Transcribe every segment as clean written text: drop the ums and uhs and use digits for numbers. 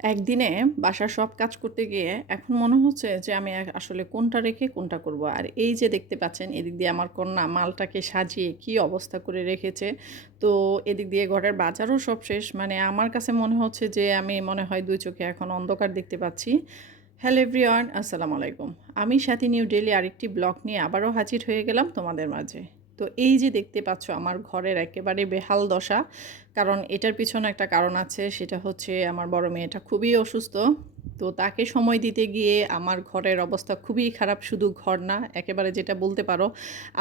একদিনে বাসার সব কাজ করতে গিয়ে এখন মনে হচ্ছে যে আমি আসলে কোনটা রেখে কোনটা করব। আর এই যে দেখতে পাচ্ছেন এদিক দিয়ে আমার কন্যা মালটাকে সাজিয়ে কি অবস্থা করে রেখেছে। তো এদিক দিয়ে ঘরের বাজারও সব শেষ। মানে আমার কাছে মনে হচ্ছে যে আমি মনে হয় ২ চোখে এখন অন্ধকার দেখতে পাচ্ছি। হ্যালো এভরিওয়ান, আসসালামু আলাইকুম। আমি সাথী নিউ ডেইলি আরেকটি ব্লগ নিয়ে আবারও হাজির হয়ে গেলাম তোমাদের মাঝে। তো এই যে দেখতে পাচ্ছ আমার ঘরের একেবারে বেহাল দশা। কারণ এটার পিছনে একটা কারণ আছে, সেটা হচ্ছে আমার বড় মেয়েটা খুবই অসুস্থ। তো তাকে সময় দিতে গিয়ে আমার ঘরের অবস্থা খুবই খারাপ, শুধু ঘর না, একেবারে যেটা বলতে পারো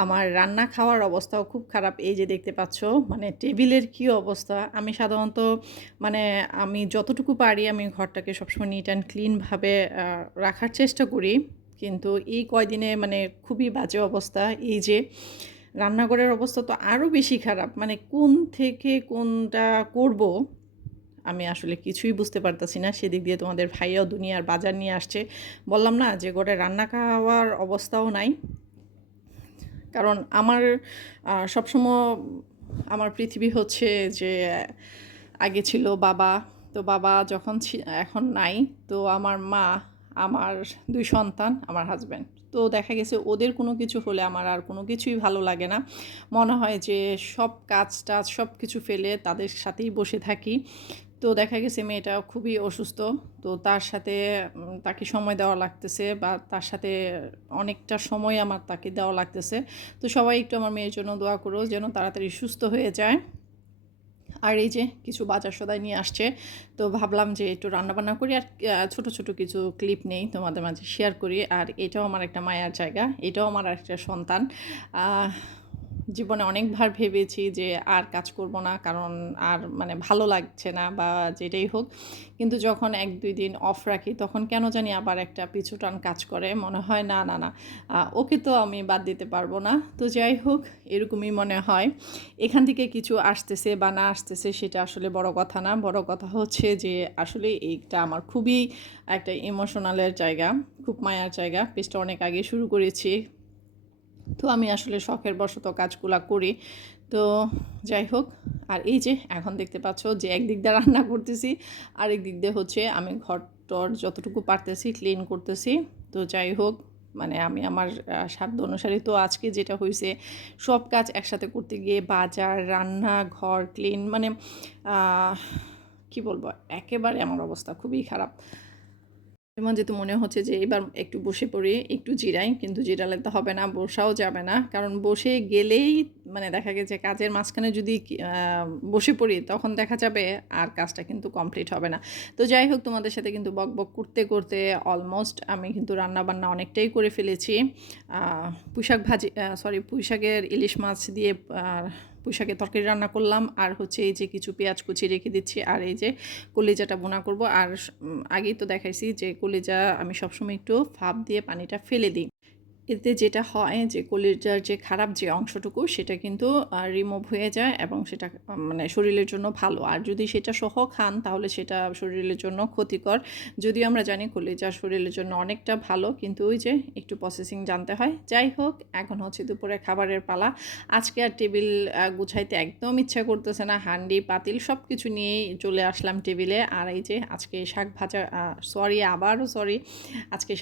আমার রান্না খাওয়ার অবস্থাও খুব খারাপ। এই যে দেখতে পাচ্ছ মানে টেবিলের কী অবস্থা। আমি সাধারণত মানে আমি যতটুকু পারি আমি ঘরটাকে সবসময় নিট অ্যান্ড ক্লিনভাবে রাখার চেষ্টা করি, কিন্তু এই কয়দিনে মানে খুবই বাজে অবস্থা। এই যে রান্নাঘরের অবস্থা তো আরও বেশি খারাপ, মানে কোন থেকে কোনটা করব আমি আসলে কিছুই বুঝতে পারতাছি না। সেদিক দিয়ে তোমাদের ভাইয়াও দুনিয়ার বাজার নিয়ে আসছে। বললাম না যে ঘরে রান্না খাওয়ার অবস্থাও নাই। কারণ আমার সবসময় আমার পৃথিবী হচ্ছে যে আগে ছিল বাবা। তো বাবা যখন এখন নাই, তো আমার মা, আমার ২ সন্তান, আমার হাসব্যান্ড। তো দেখা গেছে ওদের কোনো কিছু হলে আমার আর কোনো কিছুই ভালো লাগে না। মনে হয় যে সব কাজ-টাজ সব কিছু ফেলে তাদের সাথেই বসে থাকি। তো দেখা গেছে মেয়েটা খুবই অসুস্থ। তো তার সাথে তাকে সময় দেওয়া লাগতেছে, বা তার সাথে অনেকটা সময় আমার তাকে দেওয়া লাগতেছে। তো সবাই একটু আমার মেয়ের জন্য দোয়া করো যেন তাড়াতাড়ি সুস্থ হয়ে যায়। আর এই যে কিছু বাজার সদাই নিয়ে আসছে। তো ভাবলাম যে একটু রান্নাবান্না করি, আর ছোট ছোট কিছু ক্লিপ নেই তোমাদের মাঝে শেয়ার করি। আর এটাও আমার একটা মায়ার জায়গা, এটাও আমার একটা সন্তান। জীবনে অনেকবার ভেবেছি যে আর কাজ করব না, কারণ আর মানে ভালো লাগছে না বা যেটাই হোক। কিন্তু যখন ১-২ দিন অফ রাখি তখন কেন জানি আবার একটা পিছুটান কাজ করে, মনে হয় না না না ওকে তো আমি বাদ দিতে পারবো না। তো যাই হোক, এরকমই মনে হয়। এখান থেকে কিছু আসতেছে বা না আসতেছে সেটা আসলে বড় কথা না। বড় কথা হচ্ছে যে আসলে এইটা আমার খুবই একটা ইমোশনালের জায়গা, খুব মায়ার জায়গা। পেজটা অনেক আগে শুরু করেছি। তো আমি আসলে শখের বশত কাজগুলা করি। তো যাই হোক, আর এই যে এখন দেখতে পাচ্ছ যে একদিক দিয়ে রান্না করতেছি, আরেক দিক দিয়ে হচ্ছে আমি ঘর-টর যতটুকু পারতেছি ক্লিন করতেছি। তো যাই হোক, মানে আমি আমার সাধ্য অনুসারে তো আজকে যেটা হইছে, সব কাজ একসাথে করতে গিয়ে বাজার, রান্না, ঘর ক্লিন, মানে কি বলবো, একেবারে আমার অবস্থা খুবই খারাপ। মাঝে তো মনে হচ্ছে যে এবার একটু বসে পড়ি, একটু জিরাই, কিন্তু জিরালে তো হবে না, বসাও যাবে না। কারণ বসে গেলেই মানে দেখা গেছে কাজের মাঝখানে যদি বসে পড়ি তখন দেখা যাবে আর কাজটা কিন্তু কমপ্লিট হবে না। তো যাই হোক, তোমাদের সাথে কিন্তু বকবক করতে করতে অলমোস্ট আমি কিন্তু রান্নাবান্না অনেকটাই করে ফেলেছি। পুঁইশাক ভাজি, সরি, পুঁইশাকের ইলিশ মাছ দিয়ে পুঁইশাকের তরকারি রান্না করলাম। আর হচ্ছে এই যে কিছু পেঁয়াজ কুচি রেখে দিচ্ছি, আর এই যে কলিজাটা ভুনা করব। আর আগেই তো দেখাইছি যে কলিজা আমি সবসময় একটু ভাপ দিয়ে পানিটা ফেলে দিই। এতে যেটা হয় যে কলিজার যে খারাপ যে অংশটুকু সেটা কিন্তু রিমুভ হয়ে যায়, এবং সেটা মানে শরীরের জন্য ভালো। আর যদি সেটা সহ খান তাহলে সেটা শরীরের জন্য ক্ষতিকর। যদিও আমরা জানি কলিজা শরীরের জন্য অনেকটা ভালো, কিন্তু ওই যে একটু প্রসেসিং জানতে হয়। যাই হোক, এখন হচ্ছে দুপুরে খাবারের পালা। আজকে আর টেবিল গুছাইতে একদম ইচ্ছা করতেছে না। হাঁড়ি পাতিল সব কিছু নিয়েই চলে আসলাম টেবিলে। আর এই যে আজকে শাক ভাজা, সরি, আবারও সরি, আজকে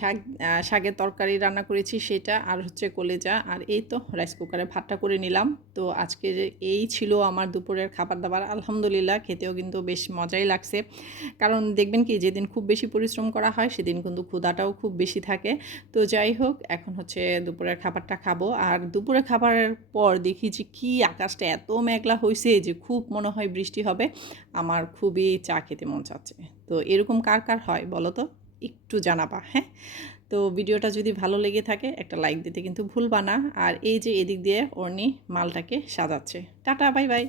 শাকের তরকারি রান্না করেছি সেটা, আর হচ্ছে কলেজা, আর এই তো রাইস কুকারে ভাতটা করে নিলাম। তো আজকে এই ছিল আমার দুপুরের খাবার দাবার। আলহামদুলিল্লাহ, খেতেও কিন্তু বেশ মজাই লাগছে। কারণ দেখবেন কি, যেদিন খুব বেশি পরিশ্রম করা হয় সেদিন কিন্তু ক্ষুধাটাও খুব বেশি থাকে। তো যাই হোক, এখন হচ্ছে দুপুরের খাবারটা খাবো। আর দুপুরের খাবারের পর দেখি যে কি আকাশটা এত মেঘলা হয়েছে যে খুব মনে হয় বৃষ্টি হবে। আমার খুবই চা খেতে মন চাচ্ছে। তো এরকম কার কার হয় বলো তো, একটু জানাবা, হ্যাঁ? তো ভিডিওটা যদি ভালো লেগে থাকে একটা লাইক দিতে কিন্তু ভুলবা না। আর এই যে এদিক দিয়ে অর্নি মালটাকে সাজাচ্ছে। Tata, bye by.